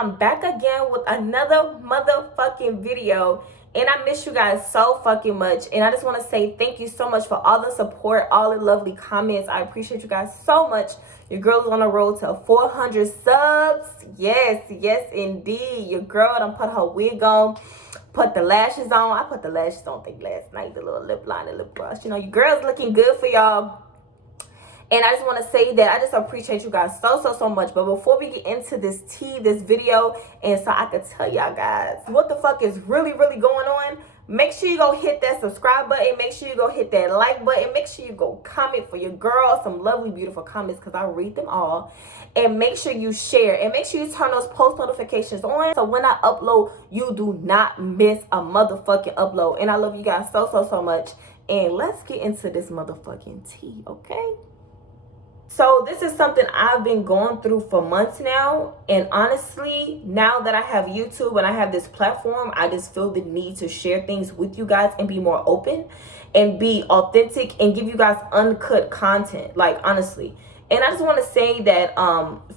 I'm back again with another motherfucking video. And I miss you guys so fucking much. And I just want to say thank you so much for all the support, all the lovely comments. I appreciate you guys so much. Your girl is on the road to 400 subs. Yes, indeed. Your girl done put her wig on, put the lashes on. I put the lashes on, I think, last night. The little lip liner, lip gloss. You know, your girl's looking good for y'all. And I just want to say that I just appreciate you guys so much. But before we get into this video, and so I can tell y'all guys what the fuck is really going on, make sure you go hit that subscribe button. Make sure you go hit that like button. Make sure you go comment for your girl some lovely, beautiful comments, because I read them all. And make sure you share. And make sure you turn those post notifications on, so when I upload, you do not miss a motherfucking upload. And I love you guys so much. And let's get into this motherfucking tea, okay? So this is something I've been going through for months now. And honestly, now that I have YouTube and I have this platform, I just feel the need to share things with you guys and be more open and be authentic and give you guys uncut content, like, honestly. And I just want to say that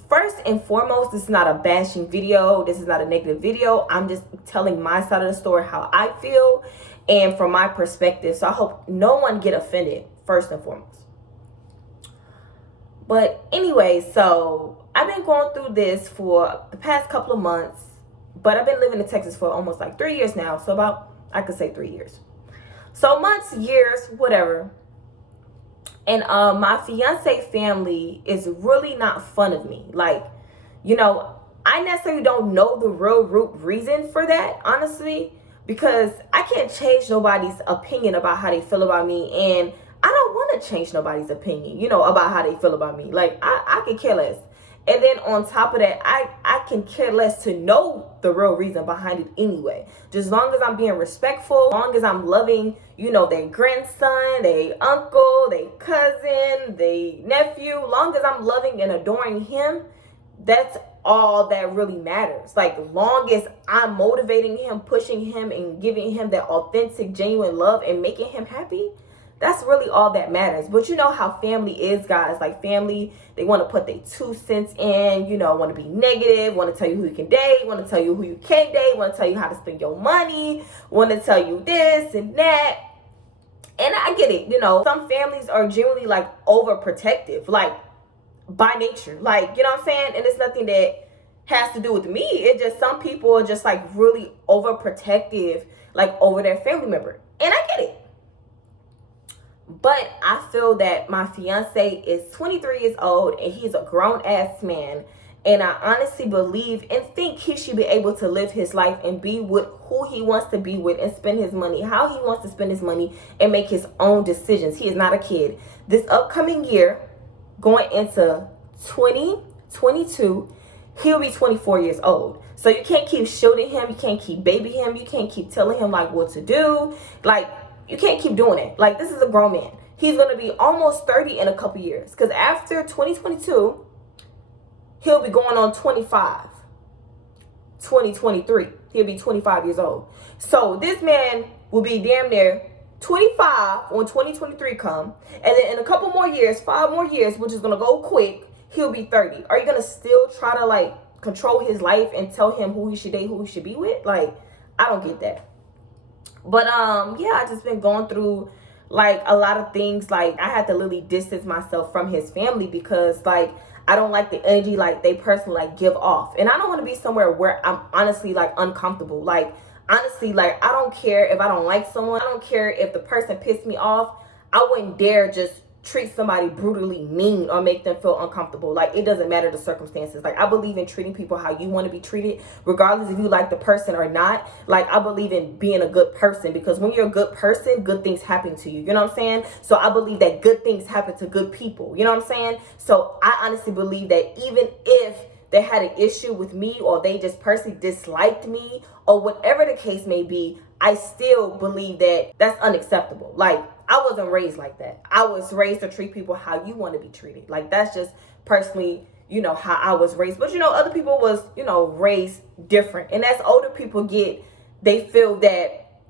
first and foremost, this is not a bashing video. This is not a negative video. I'm just telling my side of the story, how I feel, and from my perspective. So I hope no one get offended, first and foremost. But anyway, so I've been going through this for the past couple of months, but I've been living in Texas for almost like 3 years now. So about, I could say 3 years. So months, years, whatever. And my fiance family is really not fun of me. Like, you know, I necessarily don't know the real root reason for that, honestly, because I can't change nobody's opinion about how they feel about me. And I don't want to change nobody's opinion, you know, about how they feel about me. Like, I can care less. And then on top of that, I can care less to know the real reason behind it anyway. Just as long as I'm being respectful, as long as I'm loving, you know, their grandson, their uncle, their cousin, their nephew, long as I'm loving and adoring him, that's all that really matters. Like, long as I'm motivating him, pushing him, and giving him that authentic, genuine love and making him happy, that's really all that matters. But you know how family is, guys. Like, family, they want to put their 2 cents in, you know, want to be negative, want to tell you who you can date, want to tell you who you can't date, want to tell you how to spend your money, want to tell you this and that. And I get it, you know, some families are generally like overprotective, like, by nature. Like, you know what I'm saying? And it's nothing that has to do with me. It's just some people are just like really overprotective, like, over their family member. And I get it. But I feel that my fiance is 23 years old and he's a grown-ass man. And I honestly believe and think he should be able to live his life and be with who he wants to be with and spend his money how he wants to spend his money and make his own decisions. He is not a kid. This upcoming year, going into 2022, he'll be 24 years old. So you can't keep shielding him. You can't keep babying him. You can't keep telling him, like, what to do. Like, you can't keep doing it. Like, this is a grown man. He's going to be almost 30 in a couple years. Because after 2022, he'll be going on 25. 2023. He'll be 25 years old. So this man will be damn near 25 when 2023 come. And then in a couple more years, 5 more years, which is going to go quick, he'll be 30. Are you going to still try to, like, control his life and tell him who he should date, who he should be with? Like, I don't get that. But yeah, I just been going through like a lot of things. Like, I had to literally distance myself from his family because, like, I don't like the energy like they personally like give off. And I don't want to be somewhere where I'm honestly like uncomfortable. Like, honestly, like, I don't care if I don't like someone. I don't care if the person pissed me off. I wouldn't dare just treat somebody brutally mean or make them feel uncomfortable. Like, it doesn't matter the circumstances. Like, I believe in treating people how you want to be treated, regardless if you like the person or not. Like, I believe in being a good person, because when you're a good person, good things happen to you. You know what I'm saying? So I believe that good things happen to good people. You know what I'm saying? So I honestly believe that even if they had an issue with me or they just personally disliked me or whatever the case may be, I still believe that that's unacceptable. Like, I wasn't raised like that. I was raised to treat people how you want to be treated. Like, that's just personally, you know, how I was raised. But, you know, other people was, you know, raised different. And as older people get, they feel that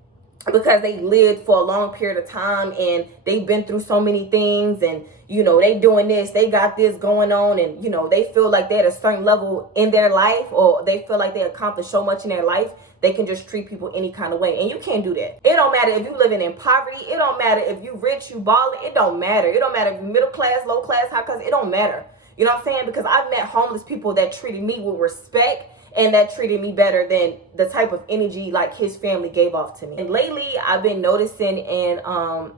because they lived for a long period of time and they've been through so many things and, they doing this, they got this going on, and they feel like they're at a certain level in their life, or they feel like they accomplished so much in their life, they can just treat people any kind of way. And you can't do that. It don't matter if you living in poverty. It don't matter if you rich, you balling. It don't matter. It don't matter if you middle class, low class, high class. It don't matter. You know what I'm saying? Because I've met homeless people that treated me with respect and that treated me better than the type of energy like his family gave off to me. And lately I've been noticing, and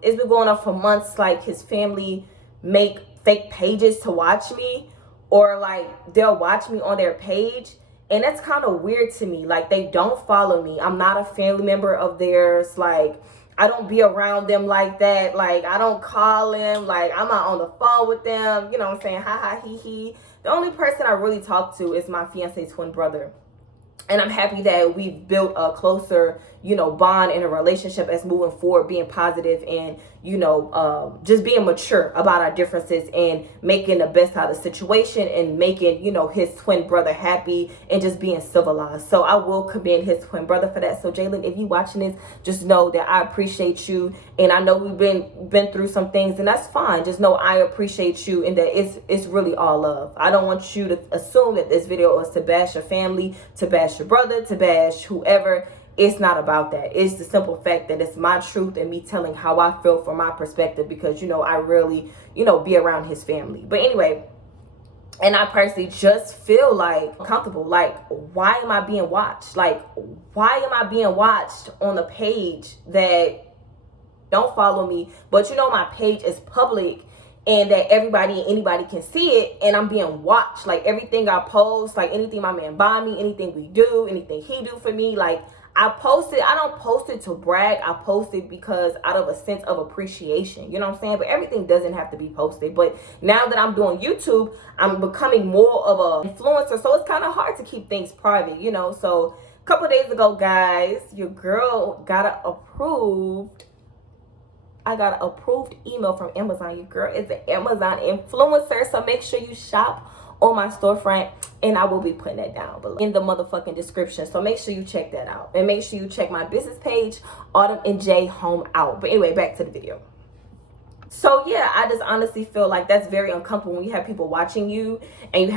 it's been going on for months, like his family make fake pages to watch me, or like they'll watch me on their page. And that's kind of weird to me. Like, they don't follow me. I'm not a family member of theirs. Like, I don't be around them like that. Like, I don't call them. Like, I'm not on the phone with them. You know what I'm saying? Ha ha he he. The only person I really talk to is my fiance's twin brother. And I'm happy that we've built a closer, bond in a relationship as moving forward, being positive and, just being mature about our differences and making the best out of the situation and making, his twin brother happy and just being civilized. So I will commend his twin brother for that. So Jalen, if you watching this, just know that I appreciate you. And I know we've been through some things, and that's fine. Just know I appreciate you, and that it's really all love. I don't want you to assume that this video is to bash your family, to bash your brother, to bash whoever. It's not about that. It's the simple fact that it's my truth and me telling how I feel from my perspective, because I really be around his family. But anyway, and I personally just feel like comfortable. Like, why am I being watched? Like, why am I being watched on a page that don't follow me, but my page is public and that everybody and anybody can see it, and I'm being watched? Like, everything I post, like anything my man buy me, anything we do, anything he do for me, like, I don't post it to brag. I post it because out of a sense of appreciation. You know what I'm saying? But everything doesn't have to be posted. But now that I'm doing YouTube, I'm becoming more of an influencer. So it's kind of hard to keep things private, So a couple of days ago, guys, your girl got I got an approved email from Amazon. Your girl is an Amazon influencer. So make sure you shop on my storefront, and I will be putting that down below in the motherfucking description. So make sure you check that out, and make sure you check my business page, Autumn and J Home Out. But anyway, back to the video. So yeah, I just honestly feel like that's very uncomfortable when you have people watching you, and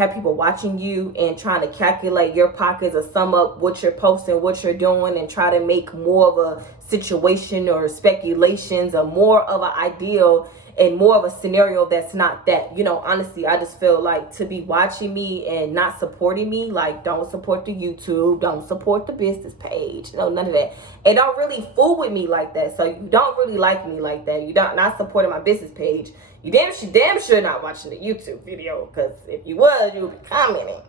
trying to calculate your pockets or sum up what you're posting, what you're doing, and try to make more of a situation or speculations or more of an ideal and more of a scenario that's not that. Honestly, I just feel like to be watching me and not supporting me, like, don't support the YouTube, don't support the business page, none of that. And don't really fool with me like that. So you don't really like me like that. You don't not supporting my business page. You damn sure not watching the YouTube video, because if you was, you would be commenting.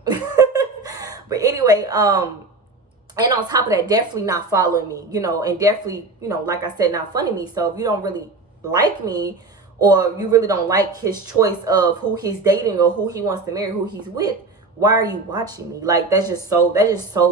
But anyway, and on top of that, definitely not following me, and definitely, like I said, not funding me. So if you don't really like me, or you really don't like his choice of who he's dating or who he wants to marry, who he's with, why are you watching me? Like, that's just so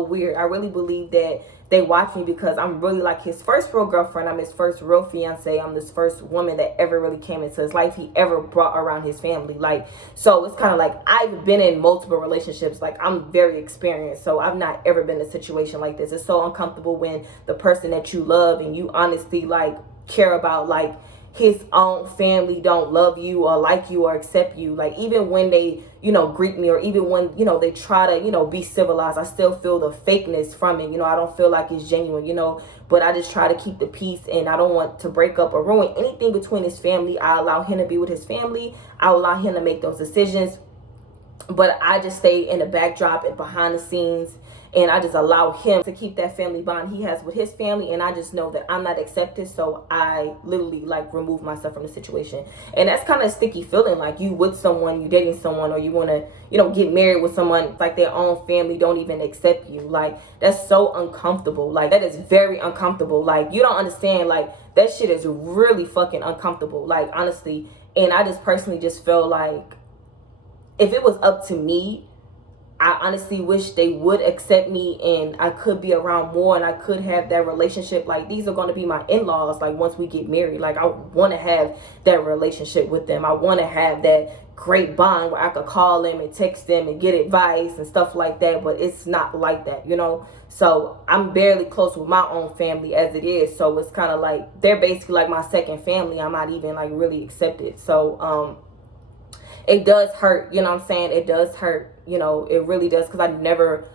weird. I really believe that they watch me because I'm really like his first real girlfriend. I'm his first real fiance. I'm this first woman that ever really came into his life. He ever brought around his family. Like, so it's kind of like I've been in multiple relationships. Like, I'm very experienced. So I've not ever been in a situation like this. It's so uncomfortable when the person that you love and you honestly like care about, like, his own family don't love you or like you or accept you. Like, even when they, greet me, or even when, they try to, be civilized, I still feel the fakeness from it. I don't feel like it's genuine, but I just try to keep the peace, and I don't want to break up or ruin anything between his family. I allow him to be with his family. I allow him to make those decisions, but I just stay in the backdrop and behind the scenes. And I just allow him to keep that family bond he has with his family. And I just know that I'm not accepted. So I literally like remove myself from the situation. And that's kind of a sticky feeling. Like, you with someone, you dating someone, or you want to, get married with someone, like their own family don't even accept you. Like, that's so uncomfortable. Like, that is very uncomfortable. Like, you don't understand. Like, that shit is really fucking uncomfortable. Like, honestly. And I just personally just feel like if it was up to me, I honestly wish they would accept me, and I could be around more, and I could have that relationship. Like, these are going to be my in-laws, like, once we get married. Like, I want to have that relationship with them. I want to have that great bond where I could call them and text them and get advice and stuff like that. But it's not like that, So I'm barely close with my own family as it is. So it's kind of like they're basically like my second family. I'm not even like really accepted. So it does hurt, you know what I'm saying? It does hurt, you know, it really does, because I've never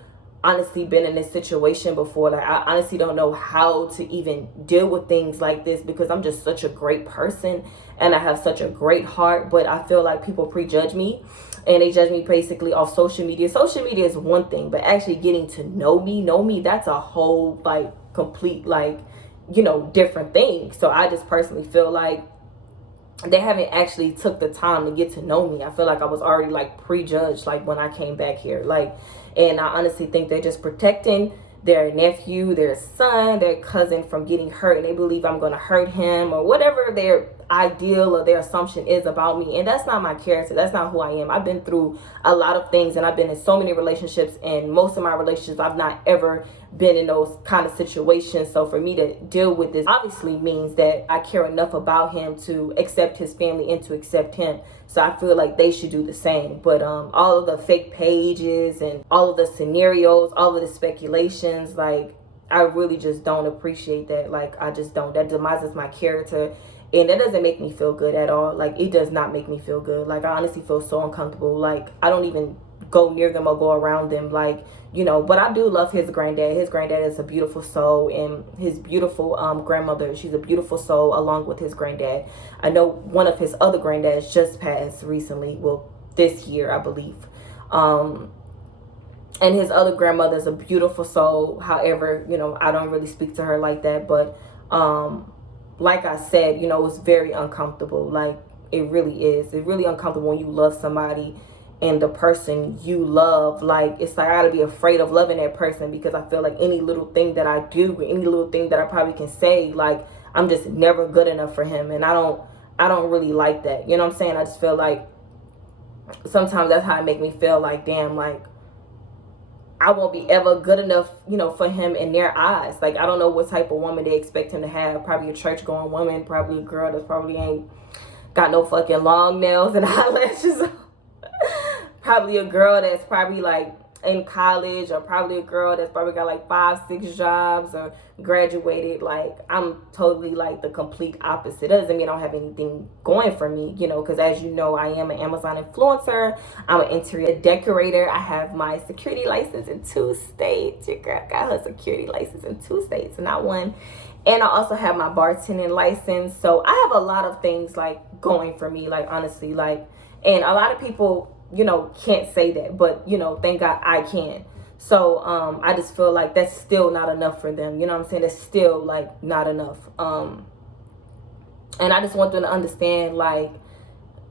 honestly been in this situation before. Like, I honestly don't know how to even deal with things like this, because I'm just such a great person and I have such a great heart. But I feel like people prejudge me, and they judge me basically off social media. Social media is one thing, but actually getting to know me, that's a whole, like, complete, like, you know, different thing. So I just personally feel like they haven't actually took the time to get to know me. I feel like I was already, like, prejudged, like, when I came back here, like, and I honestly think they're just protecting their nephew, their son, their cousin from getting hurt, and they believe I'm going to hurt him or whatever their ideal or their assumption is about me. And that's not my character. That's not who I am. I've been through a lot of things, and I've been in so many relationships, and most of my relationships I've not ever been in those kind of situations. So for me to deal with this obviously means that I care enough about him to accept his family and to accept him. So I feel like they should do the same. But all of the fake pages and all of the scenarios, all of the speculations, like, I really just don't appreciate that. Like, I just don't. That demises my character, and that doesn't make me feel good at all. Like, it does not make me feel good. Like, I honestly feel so uncomfortable. Like, I don't even go near them or go around them, like, you know. But I do love his granddad. His granddad is a beautiful soul, and his beautiful grandmother, she's a beautiful soul, along with his granddad. I know one of his other granddads just passed recently, well, this year, I believe. And his other grandmother is a beautiful soul. However, you know, I don't really speak to her like that. But like I said, you know, it's very uncomfortable. Like, it really is. It's really uncomfortable when you love somebody and the person you love, like, it's like I gotta be afraid of loving that person, because I feel like any little thing that I do, any little thing that I probably can say, like, I'm just never good enough for him. And I don't really like that. You know what I'm saying? I just feel like sometimes that's how it make me feel. Like, damn, like, I won't be ever good enough, you know, for him in their eyes. Like, I don't know what type of woman they expect him to have. Probably a church going woman, probably a girl that's probably ain't got no fucking long nails and eyelashes. Probably a girl that's probably, like, in college, or probably a girl that's probably got like 5-6 jobs or graduated. Like, I'm totally like the complete opposite. It doesn't mean I don't have anything going for me, you know, because as you know, I am an Amazon influencer. I'm an interior decorator. I have my security license in 2 states. Your girl got her security license in 2 states, not one. And I also have my bartending license. So I have a lot of things, like, going for me, like, honestly, like, and a lot of people, you know, can't say that, but, you know, thank God I can. So I just feel like that's still not enough for them. You know what I'm saying? That's still, like, not enough. And I just want them to understand, like,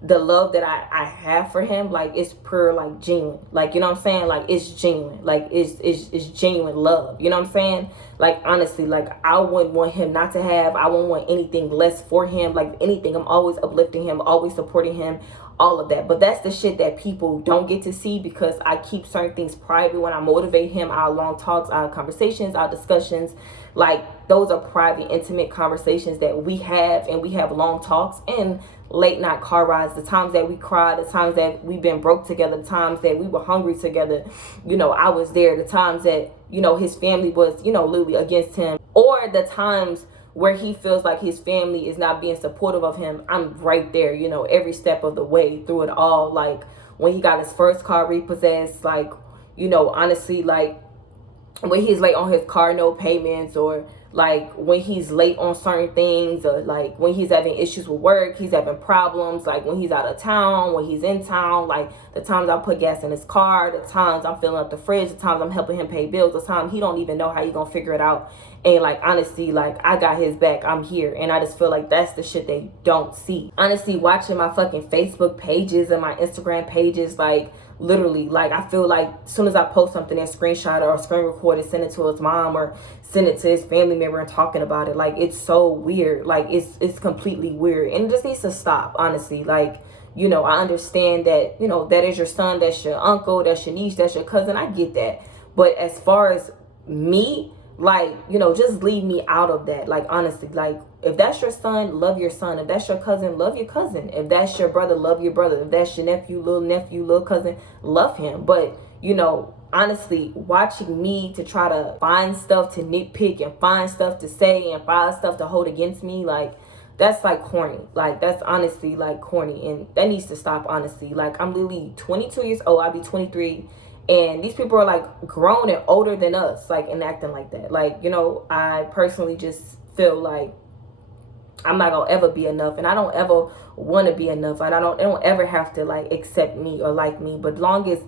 the love that I have for him, like, it's pure, like, genuine. Like, you know what I'm saying? Like, it's genuine. Like, it's genuine love. You know what I'm saying? Like, honestly, like, I wouldn't want him not to have. I wouldn't want anything less for him. Like, anything, I'm always uplifting him, always supporting him, all of that. But that's the shit that people don't get to see, because I keep certain things private when I motivate him. Our long talks, our conversations, our discussions, like, those are private, intimate conversations that we have, and we have long talks and late night car rides, the times that we cried, the times that we've been broke together, the times that we were hungry together, you know, I was there, the times that, you know, his family was, you know, literally against him, or the times where he feels like his family is not being supportive of him. I'm right there, you know, every step of the way through it all. Like, when he got his first car repossessed, like, you know, honestly, like, when he's late on his car note payments, or like when he's late on certain things, or like when he's having issues with work, he's having problems, like when he's out of town, when he's in town, like the times I put gas in his car, the times I'm filling up the fridge, the times I'm helping him pay bills, the time he don't even know how he gonna figure it out. And like, honestly, like, I got his back, I'm here. And I just feel like that's the shit they don't see. Honestly, watching my fucking Facebook pages and my Instagram pages, like, literally, like, I feel like as soon as I post something and screenshot it or screen record it, send it to his mom or send it to his family member and talking about it, like, it's so weird. Like, it's completely weird, and it just needs to stop, honestly. Like, you know, I understand that, you know, that is your son, that's your uncle, that's your niece, that's your cousin, I get that. But as far as me, like, you know, just leave me out of that. Like, honestly, like, if that's your son, love your son. If that's your cousin, love your cousin. If that's your brother, love your brother. If that's your nephew, little cousin, love him. But, you know, honestly, watching me to try to find stuff to nitpick and find stuff to say and find stuff to hold against me, like, that's like corny. Like, that's honestly like corny, and that needs to stop, honestly. Like, I'm literally 22 years old. I'll be 23, and these people are like grown and older than us, like, and acting like that. Like, you know, I personally just feel like I'm not gonna ever be enough, and I don't ever want to be enough, and they don't ever have to like accept me or like me. But long as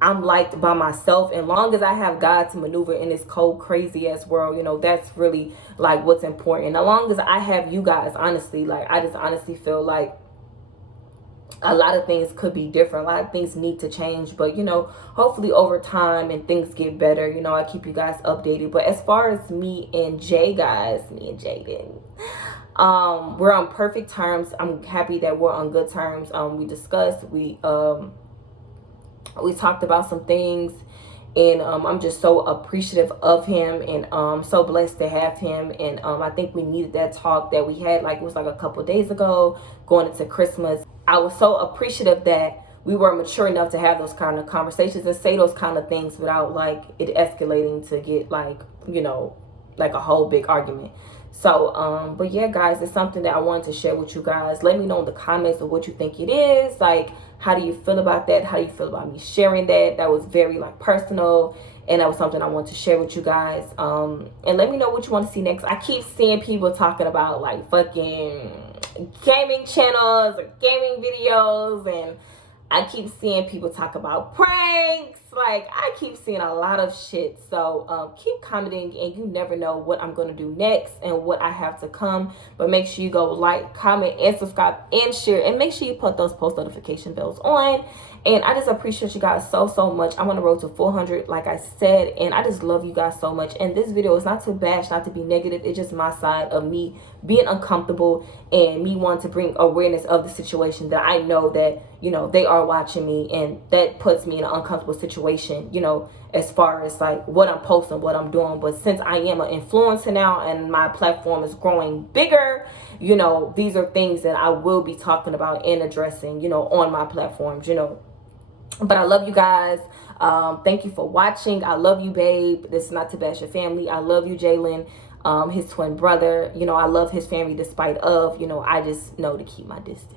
I'm liked by myself, and long as I have God to maneuver in this cold, crazy ass world, you know, that's really like what's important. As long as I have you guys, honestly, like, I just honestly feel like a lot of things could be different. A lot of things need to change, but you know, hopefully over time and things get better, you know, I keep you guys updated. But as far as me and Jay, guys, me and Jaden, we're on perfect terms. I'm happy that we're on good terms. We discussed, we talked about some things, and I'm just so appreciative of him, and so blessed to have him. And I think we needed that talk that we had, like, it was like a couple days ago going into Christmas. I was so appreciative that we were mature enough to have those kind of conversations and say those kind of things without like it escalating to get like, you know, like a whole big argument. So but yeah, guys, it's something that I wanted to share with you guys. Let me know in the comments of what you think it is. Like, how do you feel about that? How do you feel about me sharing that? That was very like personal, and that was something I wanted to share with you guys. And let me know what you want to see next. I keep seeing people talking about like fucking gaming channels or gaming videos, and I keep seeing people talk about pranks. Like, I keep seeing a lot of shit. So keep commenting, and you never know what I'm going to do next and what I have to come. But make sure you go like, comment, and subscribe, and share. And make sure you put those post notification bells on. And I just appreciate you guys so, so much. I'm on the road to 400, like I said. And I just love you guys so much. And this video is not to bash, not to be negative. It's just my side of me being uncomfortable and me wanting to bring awareness of the situation that I know that, you know, they are watching me, and that puts me in an uncomfortable situation, you know, as far as like what I'm posting, what I'm doing. But since I am an influencer now and my platform is growing bigger, you know, these are things that I will be talking about and addressing, you know, on my platforms, you know. But I love you guys. Thank you for watching. I love you, babe. This is not to bash your family. I love you, Jalen, his twin brother. You know, I love his family despite of, you know, I just know to keep my distance.